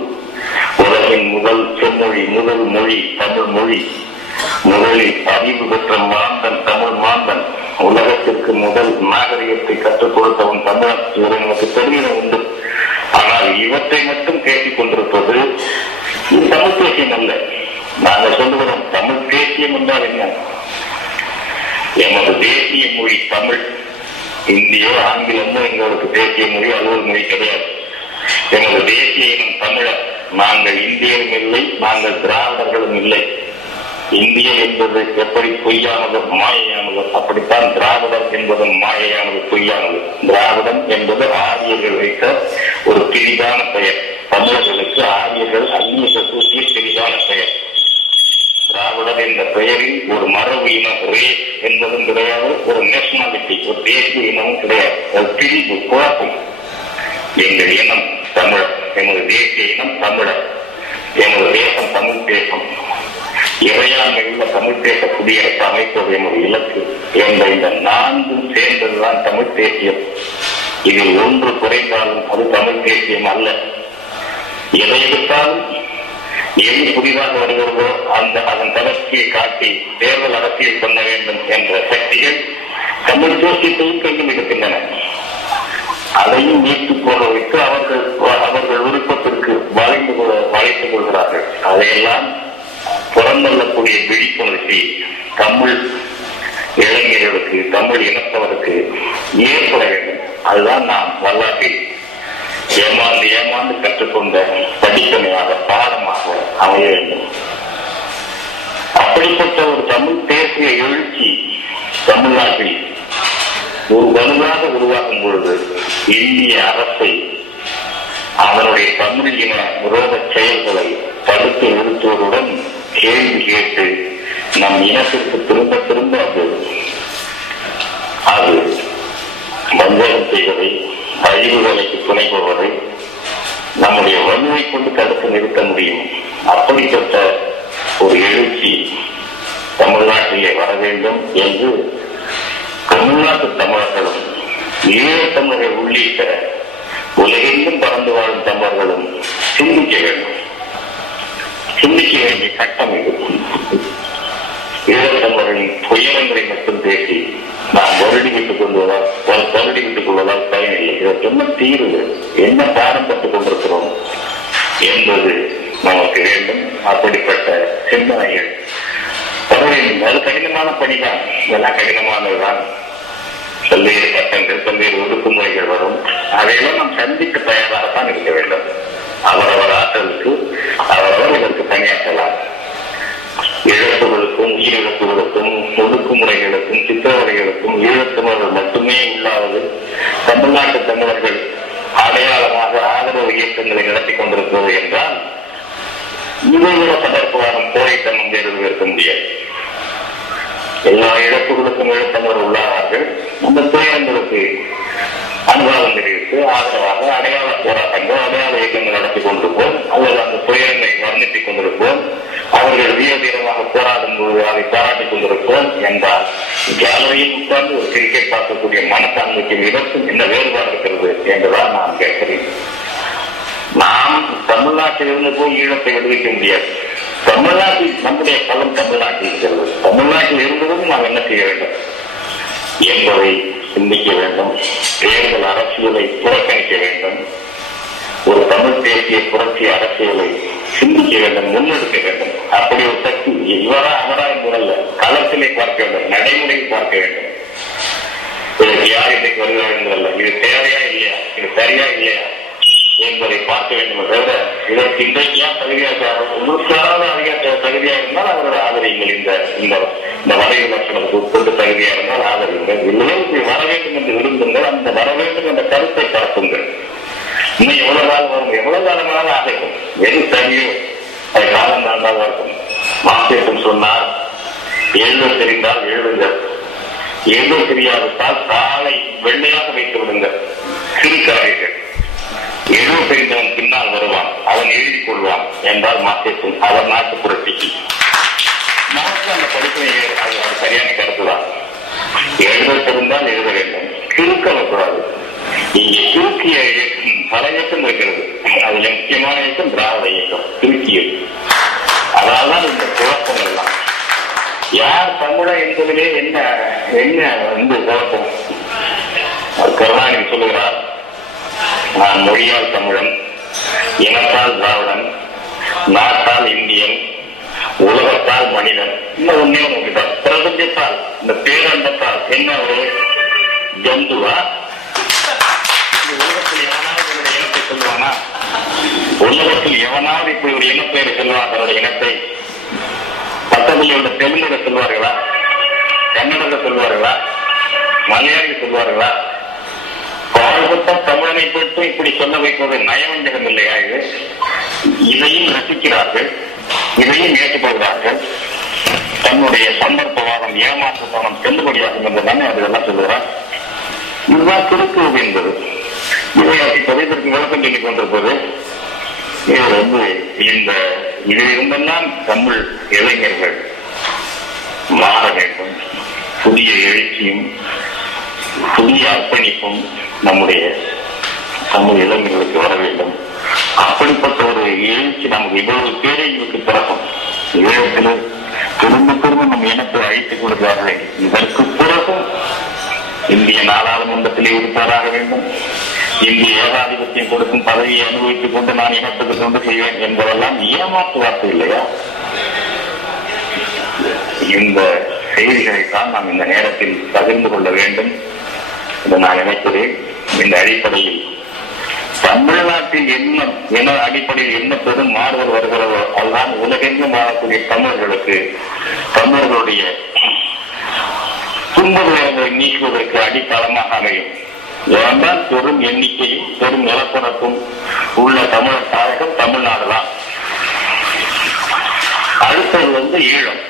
உலகின் முதல் செம்மொழி, முதல் மொழி தமிழ் மொழி. முதலில் அறிவு பெற்ற மாந்தன் தமிழ் மாந்தன். உலகத்திற்கு முதல் நாகரிகத்தை கற்றுக் கொடுத்தவன் தமிழன். இவர்களுக்கு பெருமை உண்டு. ஆனால் இவற்றை மட்டும் பேசிக் கொண்டிருப்பது தமிழ் தேசியம் அல்ல. நாங்கள் சொல்லுகிறோம் தமிழ் தேசியம் என்றால் என்ன? எமது தேசிய மொழி தமிழ். இந்தியோ ஆங்கிலமோ எங்களுக்கு தேசிய மொழி, அலுவல் மொழி கிடையாது. எமது தேசிய இனம் தமிழர். நாங்கள் இந்தியரும் இல்லை, நாங்கள் திராவிடர்களும் இல்லை. இந்திய என்பது எப்படி பொய்யானது, மாயையானது, அப்படித்தான் திராவிடர் என்பதும் மாயையானது, பொய்யானது. திராவிடம் என்பது ஆரியர்கள் வைத்த ஒரு திரிவான பெயர். தமிழர்களுக்கு ஆரியர்கள் அந்நிய சூட்டிய திரிவான பெயர். திராவிடர் என்ற பெயரில் ஒரு மரபு இனம், ரேஸ் என்பதும் கிடையாது, ஒரு நேஷனாலிட்டி, ஒரு தேசிய இனமும் கிடையாது. ஒரு பிரிவு, குழப்பம். எங்கள் இனம் தமிழர், எமது தேசிய இனம் தமிழர், எமது தேசம் தமிழ் தேசம், இறையாண்மை உள்ள தமிழ் தேச குடியரசு அமைப்பது எமது இலக்கு என்ற இந்த 4 சேர்ந்ததுதான் தமிழ் தேசியம். இதில் ஒன்று குறைந்தாலும் அது தமிழ் தேசியம் அல்ல. எதை எடுத்தாலும் எது புதிதாக வருகிறதோ அதன் தளர்ச்சியை காட்டி தேர்தல் அரசியல் பண்ண வேண்டும் என்ற சக்திகள் தமிழ் தேசியத்தையும் கையில் இருக்கின்றன. அதையும் நீட்டுக் கொள்ள வைத்து அவர்கள் விருப்பத்திற்கு வளைத்துக் கொள்கிறார்கள். அதையெல்லாம் புறந்தள்ளக்கூடிய விழிப்புணர்ச்சி தமிழ் இளைஞர்களுக்கு, தமிழ் இனத்தவருக்கு ஏற்பட வேண்டும். அதுதான் நாம் வரலாற்றில் ஏமாந்து கற்றுக்கொண்ட படிப்பனையாக, பாடமாக அமைய வேண்டும். அப்படிப்பட்ட ஒரு தமிழ் தேசிய எழுச்சி தமிழ்நாட்டில் ஒரு வலுவாக உருவாக்கும் பொழுது இந்திய அரசை அதனுடைய தமிழ் இன விரோத செயல்களை தடுத்து நிறுத்துவதுடன் கேள்வி கேட்டு நம் இனத்திற்கு திரும்ப திரும்ப அது வஞ்சகம் செய்வதை, அழிவு வேலைக்கு துணைபவதை நம்முடைய வலுவை கொண்டு தடுத்து நிறுத்த முடியும். அப்படிப்பட்ட ஒரு எழுச்சி தமிழ்நாட்டிலே வர வேண்டும் என்று தமிழ்நாட்டு தமிழர்களும் ஈழத்தமிழர்கள் உள்ளிட்ட உலகெங்கும் பறந்து வாழும் தமிழர்களும் சிந்திக்க வேண்டும். சிந்திக்க வேண்டிய கட்டம் இது. ஈழத்தமிழர்களின் துயரங்களை மட்டும் பேசி நாம் வருடிவிட்டுக் கொள்வதால் பயனில்லை. இதற்கு என்ன தீர்வு, என்ன பாடம் கற்றுக் கொண்டிருக்கிறோம் என்பது நமக்கு வேண்டும். அப்படிப்பட்ட சிந்தனைகள் அது கடினமான பணிதான். இதெல்லாம் கடினமானதுதான். பல்வேறு சட்டங்கள், பல்வேறு ஒடுக்குமுறைகள் வரும். அதையெல்லாம் நாம் சந்திக்க தயாராகத்தான் இருக்க வேண்டும். அவரவர் ஆற்றலுக்கு அவரவர் இதற்கு பணியாற்றலாம். இழப்புகளுக்கும், உயிரிழப்புகளுக்கும், ஒடுக்குமுறைகளுக்கும், சித்திரவதைகளுக்கும் ஈழத்தமிழர்கள் மட்டுமே இல்லாதது தமிழ்நாட்டு தமிழர்கள் அடையாளமாக ஆதரவு இயக்கங்களை நடத்தி கொண்டிருக்கிறது என்றால் இதைவிட சந்தர்ப்பவாதம் போராட்டம் தேர்வு இருக்க முடியாது. எல்லா இழப்புகளுக்கும் இழப்பவர் உள்ளார்கள். அந்த துயரங்களுக்கு அனுபவம் தெரிவித்து ஆதரவாக அடையாள போராட்டங்கள் அடையாள இயக்கங்கள் நடத்தி கொண்டிருப்போம், அல்லது அந்த துயரங்களை வர்ணித்துக் கொண்டிருப்போம், அவர்கள் வீர தீரமாக போராடும் போது அதை பாராட்டிக் கொண்டிருப்போம் என்றால் கேலரியில் உட்கார்ந்து ஒரு கிரிக்கெட் பார்க்கக்கூடிய மனப்பான்மைக்கு இதற்கும் என்ன வேறுபாடு இருக்கிறது என்றுதான் நான் கேட்கிறேன். நாம் தமிழ்நாட்டில் இருந்து போய் ஈழத்தை விடுவிக்க முடியாது. தமிழ்நாட்டில் நம்முடைய களம் தமிழ்நாட்டில் இருக்கிறது. தமிழ்நாட்டில் இருந்ததும் நாம் என்ன செய்ய வேண்டும் என்பதை சிந்திக்க வேண்டும். தேர்தல் அரசியலை புறக்கணிக்க வேண்டும். ஒரு தமிழ் தேசிய புரட்சி அரசியலை சிந்திக்க வேண்டும், முன்னெடுக்க வேண்டும். அப்படி ஒரு சக்தி இவரா அவரா என்பதல்ல, களத்திலே பார்க்க வேண்டும், நடைமுறையில் பார்க்க வேண்டும். யார் இன்றைக்கு வருகிறார் என்பதல்ல, இது தேவையா இல்லையா, இது சரியா இல்லையா என்பதை பார்க்க வேண்டும். தவிர இதற்கு இன்றைக்கு தகுதியாக முழுக்கான அதிக தகுதியா இருந்தால் அவர்கள் ஆதரியுங்கள். இந்த வரைவு லட்சணத்துக்கு உட்பட்டு தகுதியா இருந்தால் ஆதரியுங்கள். இல்லையே வர வேண்டும் என்று விரும்புங்கள். அந்த வர வேண்டும் என்ற கருத்தை பரப்புங்கள். இன்னும் எவ்வளவு காலம் வரும், எவ்வளவு காலமானாலும் ஆகட்டும். எது சரியோ அது காலம் தாண்டாக இருக்கும். மாசேட்டும் சொன்னார், எழுத தெரிந்தால் எழுதுங்கள், எழுத தெரியாவிட்டால் காலை வெள்ளையாக வைத்து விடுங்கள், சிறுக்காரீர்கள். எழுத தெரிந்தவன் பின்னால் வருவான், அவன் எழுதி கொள்வான் என்றால் மாசேட்டும் அவர் நாட்டு புரட்சிக்கு நமக்கு அந்த படிப்பை அது சரியான கருத்துதான். எழுத தெரிந்தால் எழுத வேண்டும், கிறுக்க வரக்கூடாது. இங்கே கிறுக்கிய இயக்கம் பல இயக்கம் இருக்கிறது. அதுல முக்கியமான இயக்கம் திராவிட இயக்கம், கிறுக்கியது. அதனால்தான் இந்த குழப்பம் எல்லாம். யார் தமிழ என்பதிலே என்ன இந்த குழப்பம்? கருணாநிதி சொல்லுகிறார், நான் மொழியால் தமிழன், இனத்தால் திராவிடன், நாட்டால் இந்தியன், உலகத்தால் மனிதன். இன்னும் ஒன்னே ஒன்றுதான், பிரபஞ்சத்தால் இந்த பேரண்டத்தால் என்ன ஒரு ஜந்துவா? உலகத்தில் எவனாவது என்னுடைய இனத்தை சொல்லுவானா? உலகத்தில் எவனாவது இப்படி ஒரு இனப்பெயரை சொல்லுவான் தன்னுடைய இனத்தை? பக்கத்திலுள்ள தெலுங்குல சொல்வார்களா? கன்னடத்தில் சொல்வார்களா? மலையாளி சொல்வார்களா? பாடுபட்ட தமிழனை பற்றி இப்படி சொல்ல வைப்பது நயவஞ்சகம் இல்லையா? இது இதையும் ரசிக்கிறார்கள், இதையும் ஏற்றுக்கொள்கிறார்கள். தன்னுடைய சந்தர்ப்பவாதம் ஏமாற்றத்தனம் செல்லுபடியாகும் என்றுதானே அதெல்லாம் சொல்லுகிறார். இதுதான் திருக்குறள் என்பது. இதை இதற்கு விளக்கம் சொல்லிக் கொண்டிருப்பது இது இதிலிருந்தெல்லாம் தமிழ் இளைஞர்கள் மாற வேண்டும். புதிய எழுச்சியும் புதிய அர்ப்பணிப்பும் நம்முடைய தமிழ் இளைஞர்களுக்கு வர வேண்டும். அப்படிப்பட்ட ஒரு எழுச்சி நமக்கு இவ்வளவு பேரைகளுக்கு பிறகும். ஈழத்தில் திரும்ப திரும்ப நம் இனத்தை அழைத்துக் கொடுக்கிறார்கள். இதற்கு பிறகும் இந்திய நாடாளுமன்றத்திலே இருப்பாராக வேண்டும். இந்திய ஏகாதிபத்தியம் கொடுக்கும் பதவியை அனுபவித்துக் கொண்டு நான் இனத்துக்கு தொண்டு செய்வேன் என்பதெல்லாம் ஏமாற்று வார்த்தை இல்லையா? இந்த செய்திகளைத்தான் நாம் இந்த நேரத்தில் பகிர்ந்து கொள்ள வேண்டும் என்று நான் நினைக்கிறேன். இந்த அடிப்படையில் தமிழ்நாட்டில் என்ன அடிப்படையில் என்ன பெரும் மாறுதல் வருகிறதோ அதுதான் உலகெங்கும் வாழக்கூடிய தமிழர்களுக்கு தமிழர்களுடைய துன்பங்களை நீக்குவதற்கு அடித்தளமாக அமையும். ஏனென்றால் பெரும் எண்ணிக்கையும் பெரும் நிலப்பரப்பும் உள்ள தமிழர் தாயகம் தமிழ்நாடுதான். அடுத்தது ஈழம்,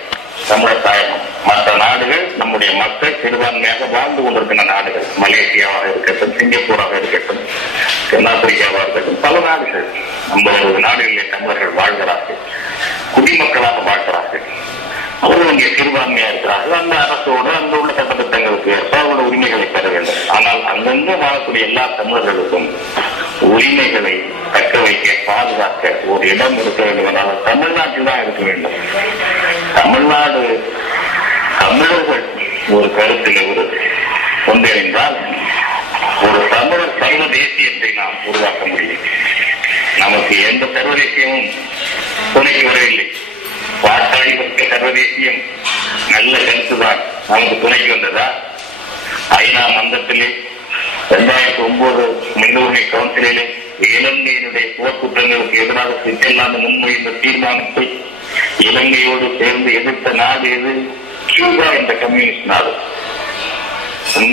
தமிழர் தாயகம். மற்ற நாடுகள் நம்முடைய மக்கள் சிறுபான்மையாக வாழ்ந்து கொண்டிருக்கின்ற நாடுகள். மலேசியாவாக இருக்கட்டும், சிங்கப்பூராக இருக்கட்டும், தென்னாப்பிரிக்காவாக இருக்கட்டும், பல நாடுகள். 50 நாடுகளிலே தமிழர்கள் வாழ்கிறார்கள், குடிமக்களாக வாழ்கிறார்கள். அவர்கள் இங்கே சிறுபான்மையா இருக்கிறார்கள். அந்த அரசோடு அங்கு உள்ள சட்டத்திட்டங்களுக்கு அவர்களோட உரிமைகளை பெற வேண்டும். ஆனால் அங்கங்கே வாழக்கூடிய எல்லா தமிழர்களுக்கும் உரிமைகளை தக்க வைக்க, பாதுகாக்க ஒரு இடம் இருக்க வேண்டும் என்றால் தமிழ்நாட்டில் தான் இருக்க வேண்டும். தமிழ்நாடு தமிழர்கள் ஒரு கருத்தில் ஒன்றிணைந்தால் ஒரு தமிழர் சர்வ தேசியத்தை நாம் உருவாக்க முடியும். நமக்கு எந்த சர்வதேசியமும் துணைக்கு வரவில்லை. பாட்டாளி வர்க்க சர்வதேசியம் நல்ல கருத்துதான் நமக்கு துணைக்கு வந்ததா? ஐநா மன்றத்திலே 2009 மனித உரிமை கவுன்சிலே இலங்கையினுடைய போர்க்குற்றங்களுக்கு எதிராக சுவிட்சர்லாந்து முன்மொழிந்த தீர்மானத்தை இலங்கையோடு சேர்ந்து எதிர்த்த நாடு எது? கியூபா என்ற கம்யூனிஸ்ட் நாடு,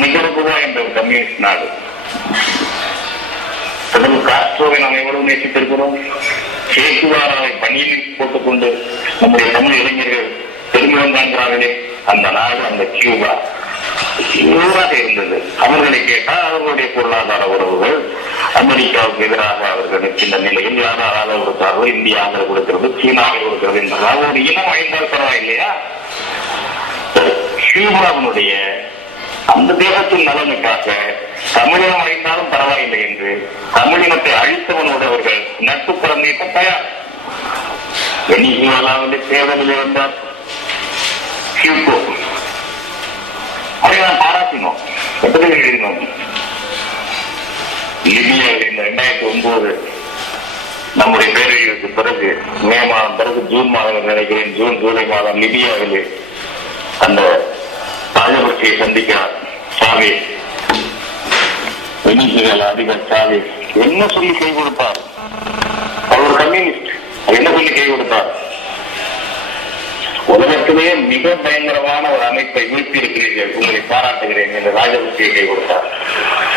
நிகழ்குவா என்ற கம்யூனிஸ்ட் நாடு. காஸ்ட்ரோவை நாம் எவ்வளவு நேசித்திருக்கிறோம். சேக்குவாராவை பணியில் போட்டுக்கொண்டு நம்முடைய தமிழ் இளைஞர்கள் பெருமிதம் காண்கிறார்களே, அந்த நாடு அந்த கியூபா ஊராக இருந்தது. அவர்களை கேட்டால் அவர்களுடைய பொருளாதார உறவுகள் அமெரிக்காவுக்கு எதிராக அவர்கள் நிற்கின்ற நிலையில் யாரால் ஆதரவு கொடுத்தார்கள், இந்தியா ஆதரவு கொடுக்கிறது, சீனா ஆதரவு கொடுக்கிறது என்றால் ஒரு இனம் அழிந்தால் பரவாயில்லையா? கியூபாவினுடைய அந்த தேசத்தின் நலனுக்காக தமிழினம் அழிந்தாலும் பரவாயில்லை என்று தமிழினத்தை அழித்தவனோடு அவர்கள் நட்பு பரந்தீட்ட தயார். வெனிசுவேலாவிலே தேர்தலில் வந்தார் கியூபோ, அதை நாம் பாராட்டினோம், எப்படி எழுதினோம். லிபியாவில் இந்த 2009 நம்முடைய பேரழிவுக்கு பிறகு மே மாதம் பிறகு ஜூன் மாதம் நினைக்கிறேன், ஜூன் ஜூலை மாதம் லிபியாவிலே அந்த ராஜபக்சேயை சந்திக்கிறார் சாவேஸ், வெனிசுவேலா அதிபர் சாவேஸ். என்ன சொல்லி கை கொடுத்தார்? அவர் கம்யூனிஸ்ட். என்ன சொல்லி கை கொடுத்தார்? உலகத்திலேயே மிக பயங்கரமான ஒரு அமைப்பை வீழ்த்தி இருக்கிறீர்கள், உங்களை பாராட்டுகிறேன் என்று ராஜபக்சேயை கை கொடுத்தார்.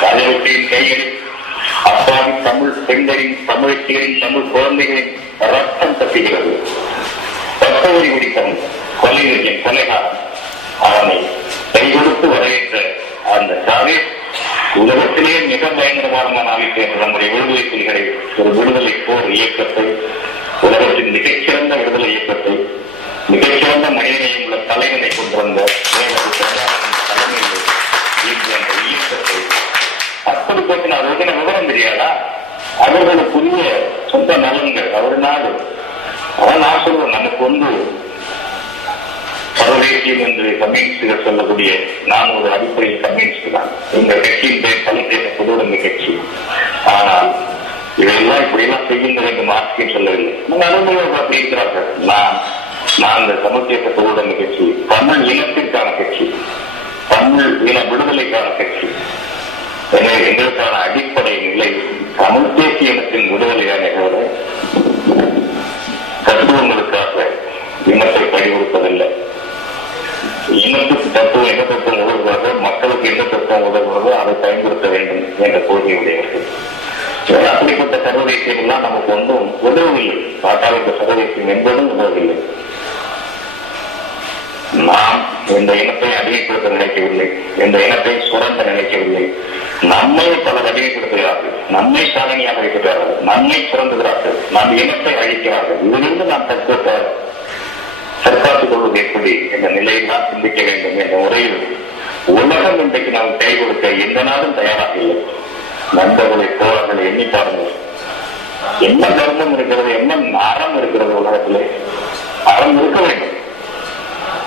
ராஜபக்சேயின் கைகளில் அப்பாவி தமிழ் பெண்களின், தமிழச்சிகளின், தமிழ் குழந்தைகளின் ரத்தம் தட்டுகிறது. ரத்தவரி குடித்தவன் கொலைஞன், கொலைகாரன். அவனை கை கொடுத்து வரவேற்ற அந்த சாவேஸ் உலகத்திலேயே மிக பயங்கரமான அமைப்பு என்று நம்முடைய விடுதலை புலிகளை, ஒரு விடுதலை போர் இயக்கத்தை, உலகத்தின் மிகச்சிறந்த விடுதலை இயக்கத்தை, மிகச்சிறந்த மனிதனையும் உள்ள தலைவனை கொண்டு வந்த தலைமையில் அந்த இயக்கத்தை அப்படி போட்டு அவர்கள் விவரம் தெரியாதா? அவர்களுக்குரிய சொந்த நலன்கள், அவர் நாடு. அதான் நான் சொல்றேன், நமக்கு வந்து சர்வதேசியம் என்று கம்யூனிஸ்டுகள் சொல்லக்கூடிய நான் ஒரு அடிப்படை கம்யூனிஸ்ட் தான். இந்த கட்சியின் பேர் பல்வேறு பொதுவுடைமை கட்சி. ஆனால் இதையெல்லாம் இப்படியெல்லாம் செய்யுங்கள் என்று மார்க்சியம் சொல்லவில்லை. நடைமுறைகள் அப்படி இருக்கிறார்கள். நான் இந்த சமத்துவ பொதுவுடைமை கட்சி தமிழ் இனத்திற்கான கட்சி, தமிழ் இன விடுதலைக்கான கட்சி. எனவே எங்களுக்கான அடிப்படை நிலை தமிழ் தேசிய இனத்தின் விடுதலையான தத்துவங்களுக்காக இனத்தை பறிகொடுப்பதில்லை. இனத்துக்கு தத்துவம் எந்த தத்துவம் உதவுகிறதோ, மக்களுக்கு எந்த தத்துவம் உதவுகிறதோ அதை பயன்படுத்த வேண்டும் என்ற கொள்கையுடையவர்கள். அப்படிப்பட்ட சர்வதேசியம் எல்லாம் நமக்கு ஒன்றும் உதவவில்லை. பாட்டாளித்த சர்வதேசியம் என்பதும் உதவவில்லை. நாம் இந்த இனத்தை அடிமைப்படுத்த நினைக்கவில்லை, இந்த இனத்தை சுரண்ட நினைக்கவில்லை. நம்மை பலர் அடிமைப்படுத்துகிறார்கள், நம்மை சாதனையாக வைக்கிறார்கள், நம்மை சுரண்டுகிறார்கள், நம் இனத்தை அழிக்கிறார்கள். இதிலிருந்து நாம் தற்காத்துக் கொள்வது எப்படி என்ற நிலையில் நாம் சிந்திக்க வேண்டும் என்ற முறையில் உலகம் இன்றைக்கு நாம் கை கொடுக்க எந்த நாடும் தயாராக இல்லை. நண்பர்களை, தோழர்களை எண்ணி பாருங்கள். என்ன தர்மம் இருக்கிறது, என்ன அறம் இருக்கிறது உலகத்திலே? அறம் இருக்க வேண்டும்.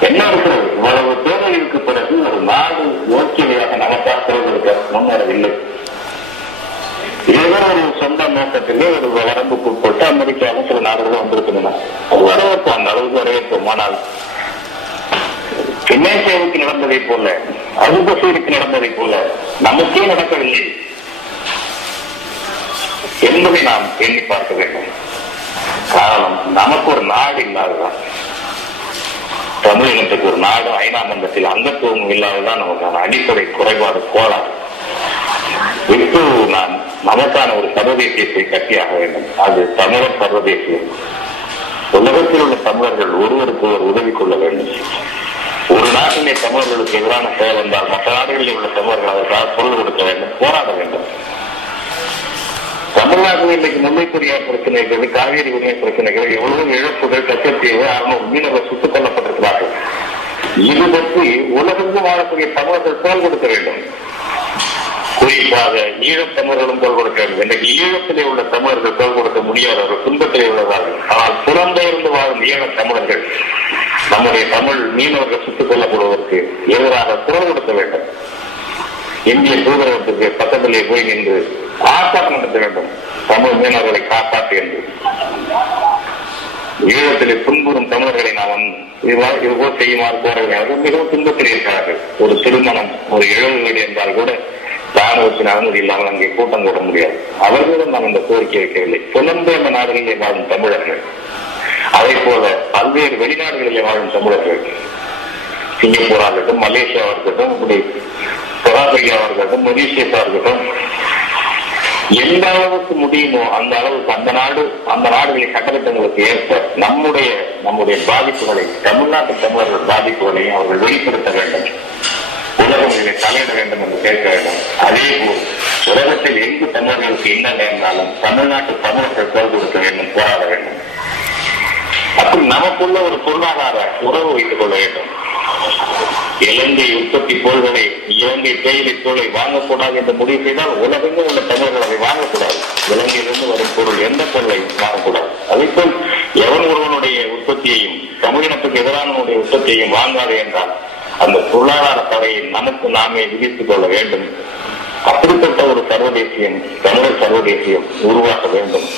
என்ன இருக்கிறது? இவ்வளவு தேவைகளுக்கு பிறகு ஒரு நாடு யோக்கியவையாக நமக்காக முன்னேறவில்லை. ஏதோ ஒரு சொந்த நோக்கத்திலே ஒரு வரம்புக்கு உட்பட்டு அமெரிக்காவும் சில நாடுகளும் வந்திருக்கின்றன. அது வரவேற்போம், அந்த அளவுக்கு வரவேற்போம். ஆனால் பின்னேசியாவுக்கு நடந்ததை போல, அல்பசீருக்கு நடந்ததை போல நமக்கே நடக்கவில்லை என்பதை நாம் எண்ணி பார்க்க வேண்டும். காரணம், நமக்கு ஒரு நாடு இல்லாததான். தமிழினத்துக்கு ஒரு நாடு ஐநா மன்றத்தில் அங்கத்துவம் இல்லாததான் நமக்கான அடிப்படை குறைபாடு, கோளாறு. இப்போது நாம் நமக்கான ஒரு சர்வதேசியத்தை கட்டியாக வேண்டும். அது தமிழர் சர்வதேசியம். உலகத்தில் உள்ள தமிழர்கள் ஒருவருக்கு ஒருவர் உதவி கொள்ள வேண்டும். ஒரு நாட்டிலே தமிழர்களுக்கு எதிரான செயல் வந்தால் மற்ற நாடுகளில் உள்ள தமிழர்கள் அதற்காக பொருள் கொடுக்க வேண்டும், போராட வேண்டும். தமிழ்நாட்டில் இன்றைக்கு முல்லைப்பெரியார் பிரச்சனைகள், காவேரி உரிமை பிரச்சனைகள், எவ்வளவு இழப்புகள், கச்சத்தீவு, 600 மீனவர்கள் சுட்டுக் கொல்லப்பட்டிருக்கிறார்கள். இது பற்றி உலகெங்கும் வாழக்கூடிய தமிழர்கள் தோல் கொடுக்க வேண்டும். குறிப்பாக ஈழத் தமிழர்களும் தோல் கொடுக்க வேண்டும். இன்றைக்கு ஈழத்திலே உள்ள தமிழர்கள் தோல் கொடுக்க முடியாதவர்கள், துன்பத்திலே உள்ளவர்கள். ஆனால் புலம்பெயர்ந்து வாழும் ஈழத் தமிழர்கள், நம்முடைய தமிழ் மீனவர்கள் சுட்டுக் கொல்லப்படுவதற்கு எதிராக குரல் கொடுக்க வேண்டும். இந்திய தூதரகத்துக்கு பக்கத்திலே போய் நின்று ஆர்ப்பாட்டம் நடத்த வேண்டும். தமிழ் மீனவர்களை காப்பாற்று என்று. ஈழத்திலே துன்புறும் தமிழர்களை நாம் இதுபோல் செய்யுமாறு கோரவில்லை. அவர்கள் மிகவும் துன்பத்தில் இருக்கிறார்கள். ஒரு திருமணம், ஒரு இழவு வீடு என்றால் கூட ராணுவத்தின் அனுமதி இல்லாமல் அங்கே கூட்டம் கூட முடியாது. அவர்களும் நாம் இந்த கோரிக்கை வைக்கவில்லை. புலம்பெயர்ந்த நாடுகளிலே வாழும் தமிழர்கள், அதே போல பல்வேறு வெளிநாடுகளிலே வாழும் தமிழர்கள், சிங்கப்பூரா இருக்கட்டும், மலேசியாவா இருக்கட்டும், இப்படி தென்னாப்பிரிக்காவா இருக்கட்டும், மொரீஷியஸா இருக்கட்டும், எந்த அளவுக்கு முடியுமோ அந்த அளவுக்கு அந்த நாடுகளின் சட்டத்திட்டங்களுக்கு ஏற்ப நம்முடைய பாதிப்புகளை, தமிழ்நாட்டு தமிழர்கள் பாதிப்புகளையும் அவர்கள் வெளிப்படுத்த வேண்டும். உலகம் இதை தலையிட வேண்டும் என்று கேட்க வேண்டும். அதே போல் உலகத்தில் எங்கு தமிழர்களுக்கு என்ன நேர்ந்தாலும் தமிழ்நாட்டு தமிழர்கள் குரல் கொடுக்க வேண்டும், போராட வேண்டும். அப்படி நமக்குள்ள ஒரு பொருளாதார உறவு வைத்துக் கொள்ள வேண்டும். இலங்கை உற்பத்தி பொருள்களை, இலங்கை தேயிலை பொருளை வாங்கக்கூடாது என்று முடிவு செய்தால் உலகெங்கும் உள்ள தமிழர்கள் அதை வாங்கக்கூடாது. இலங்கையிலிருந்து வரும் பொருள் எந்த பொருளை வாங்கக்கூடாது. அதேபோல் எவன் ஒருவனுடைய உற்பத்தியையும், தமிழினத்துக்கு எதிரானவனுடைய உற்பத்தியையும் வாங்காது என்றால் அந்த பொருளாதார தடையை நமக்கு நாமே விதித்துக் கொள்ள வேண்டும். அப்படிப்பட்ட ஒரு சர்வதேசியம், தமிழர் சர்வதேசியம் உருவாக்க வேண்டும்.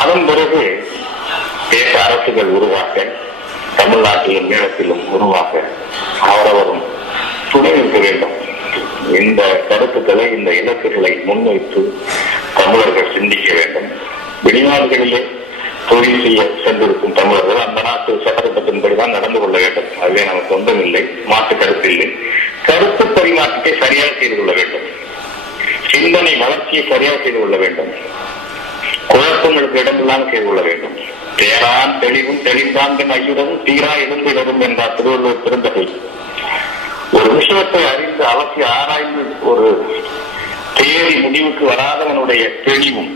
அதன் பிறகு தேச அரசுகள் உருவாக்க, தமிழ்நாட்டிலும் ஈழத்திலும் உருவாக்க அவரவரும் துணை நிற்க வேண்டும். இந்த கருத்துக்களை, இந்த இலக்குகளை முன்வைத்து தமிழர்கள் சிந்திக்க வேண்டும். வெளிநாடுகளிலே தொழில் செய்ய சென்றிருக்கும் தமிழர்கள் அந்த நாட்டு சட்டத்திட்டத்தின்படிதான் நடந்து கொள்ள வேண்டும். அதுவே நமக்கு ஒன்றுமில்லை, மாற்று கருத்து இல்லை. கருத்து பரிமாற்றத்தை சரியாக செய்து கொள்ள வேண்டும். சிந்தனை வளர்ச்சியை சரியாக செய்து கொள்ள வேண்டும். குழப்பங்களுக்கு இடமில்லாமல் செய்து கொள்ள வேண்டும். தேரான் தெளிவும் தெளிந்தான்கள் ஐயுடனும் தீரா எழுந்திடும் என்றார் திருவள்ளுவர் பெருந்தகை. ஒரு விஷயத்தை அறிந்து அலசி ஆராய்ந்து ஒரு தேடி முடிவுக்கு வராதவனுடைய தெளிவும்,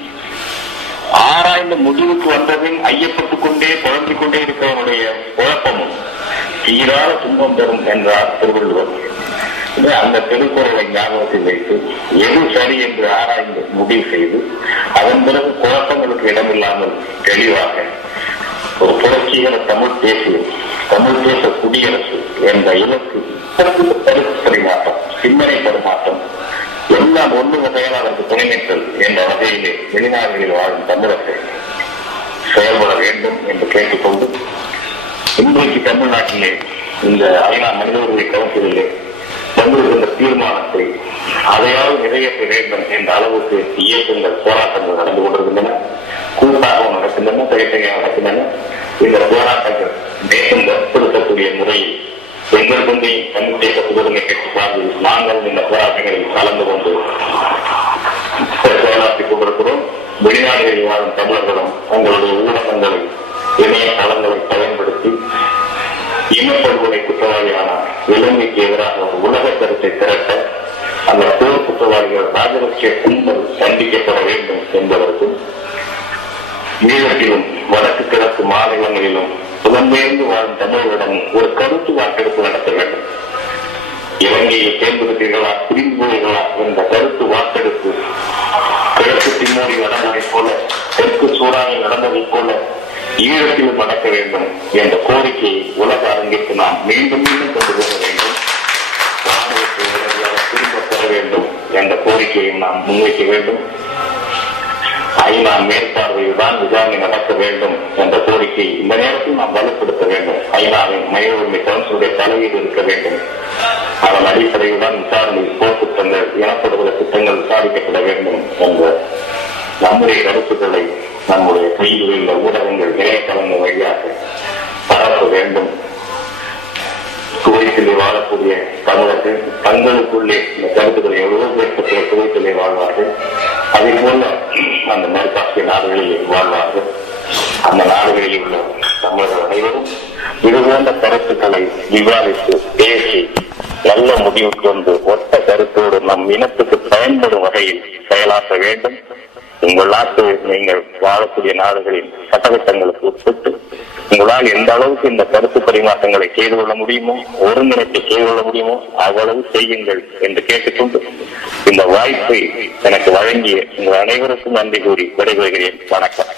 ஆராய்ந்து முடிவுக்கு வந்ததில் ஐயப்பட்டுக் கொண்டே குழம்பிக் கொண்டே இருக்கிறவனுடைய குழப்பமும் தீராத துன்பம் தரும் என்றார் திருவள்ளுவர். அந்த திருக்குறளை ஞாபகத்தில் வைத்து எது சரி என்று ஆராய்ந்து முடிவு செய்து அதன் பிறகு குழப்பங்களுக்கு இடமில்லாமல் தெளிவாக ஒரு புரட்சிகர தமிழ் தேச குடியரசு என்ற இலக்கு, கருத்து பரிமாற்றம், சிந்தனை பரிமாற்றம் எல்லாம் ஒன்று வகையால் அதற்கு துணைநிற்றல் என்ற வகையிலே வெளிநாடுகளில் வாழும் தமிழர்கள் செயல்பட வேண்டும் என்று கேட்டுக்கொண்டு, இன்றைக்கு தமிழ்நாட்டிலே இந்த ஐநா மனித உரிமை கவுன்சிலே வந்திருக்கின்ற தீர்மானத்தை அதையாவது நிறைவேற்ற வேண்டும் என்ற அளவுக்கு இயக்கங்கள், போராட்டங்கள் நடந்து கொண்டிருக்கின்றன. கூட்டாகவும் நடக்கின்றன, தனித்தனியாக நடக்கின்றன. இந்த போராட்டங்கள் தேசம் வற்புறுத்தக்கூடிய முறையில் எங்கள் கொண்டே தமிழ் தேச சுதந்திர கட்சி சார்பில் நாங்கள் இந்த போராட்டங்களில் கலந்து கொண்டு செயலாற்றிக் கொண்டிருக்கிறோம். வெளிநாடுகளில் வாழும் தமிழர்களும் தங்களுடைய ஊடகங்களை, இணையதளங்களை பயன்படுத்தி இனப்படுகொலை குற்றவாளியான இலங்கைக்கு எதிராக ஒரு உலக கருத்தை திரட்ட அந்த போர் குற்றவாளிகள் ராஜபக்சே கும்பல் தண்டிக்கப்பட வேண்டும் என்பதற்கும், ஈழத்திலும் வடக்கு கிழக்கு மாநிலங்களிலும் புலம்பெயர்ந்து வாழும் தமிழர்களிடம் ஒரு கருத்து வாக்கெடுப்பு நடத்த வேண்டும். இலங்கையை தேர்ந்தெடுத்தீர்களா, பிரிந்து போகிறீர்களா என்ற கருத்து வாக்கெடுப்பு கிழக்கு திமோரில் நடந்ததைப் போல, தெற்கு சூடானில் நடந்ததைப் போல ஈழத்திலும் நடக்க வேண்டும் என்ற கோரிக்கையை உலக அரங்கிற்கு நாம் மீண்டும் மீண்டும் கொண்டு போக வேண்டும். ராணுவத்தை உடனடியாக திரும்ப பெற வேண்டும் என்ற கோரிக்கையை நாம் முன்வைக்க வேண்டும். ஐநா மேற்பார்வையில் தான் விசாரணை நடக்க வேண்டும் என்ற கோரிக்கையை இந்த நேரத்தில் நாம் வலுப்படுத்த வேண்டும். ஐநாவின் மனித உரிமை கவுன்சிலுடைய தலையீடு இருக்க வேண்டும். அதன் அடிப்படையில் தான் விசாரணை, போர் குற்றங்கள், இனப்படுகொலை குற்றங்கள் விசாரிக்கப்பட வேண்டும் என்ற நம்முடைய கருத்துக்களை நம்முடைய கையில் உள்ள ஊடகங்கள், இணையதளங்கள் வழியாக பரப்ப வேண்டும். குவைத்திலே வாழக்கூடிய தமிழர்கள் தங்களுக்குள்ளே இந்த கருத்துக்களை எவ்வளவு பேர்பட்ட குவைத்திலே வாழ்வார்கள். அதே போல அந்த மேற்காசிய நாடுகளிலே வாழ்வார்கள். அந்த நாடுகளில் உள்ள தமிழர்கள் அனைவரும் இதுபோன்ற கருத்துக்களை விவாதித்து பேசி நல்ல முடிவுக்கு வந்து ஒத்த கருத்தோடு நம் இனத்துக்கு பயன்படும் வகையில் செயலாற்ற வேண்டும். உங்கள் நாட்டு, நீங்கள் வாழக்கூடிய நாடுகளின் சட்டத்திட்டங்களுக்கு உட்பட்டு உங்களால் எந்த அளவுக்கு இந்த கருத்து பரிமாற்றங்களை செய்து கொள்ள முடியுமோ, ஒருங்கிணைப்பை செய்து கொள்ள முடியுமோ அவ்வளவு செய்யுங்கள் என்று கேட்டுக்கொண்டு இந்த வாய்ப்பை எனக்கு வழங்கிய உங்கள் அனைவருக்கும் நன்றி கூறி விடைபெறுகிறேன். வணக்கம்.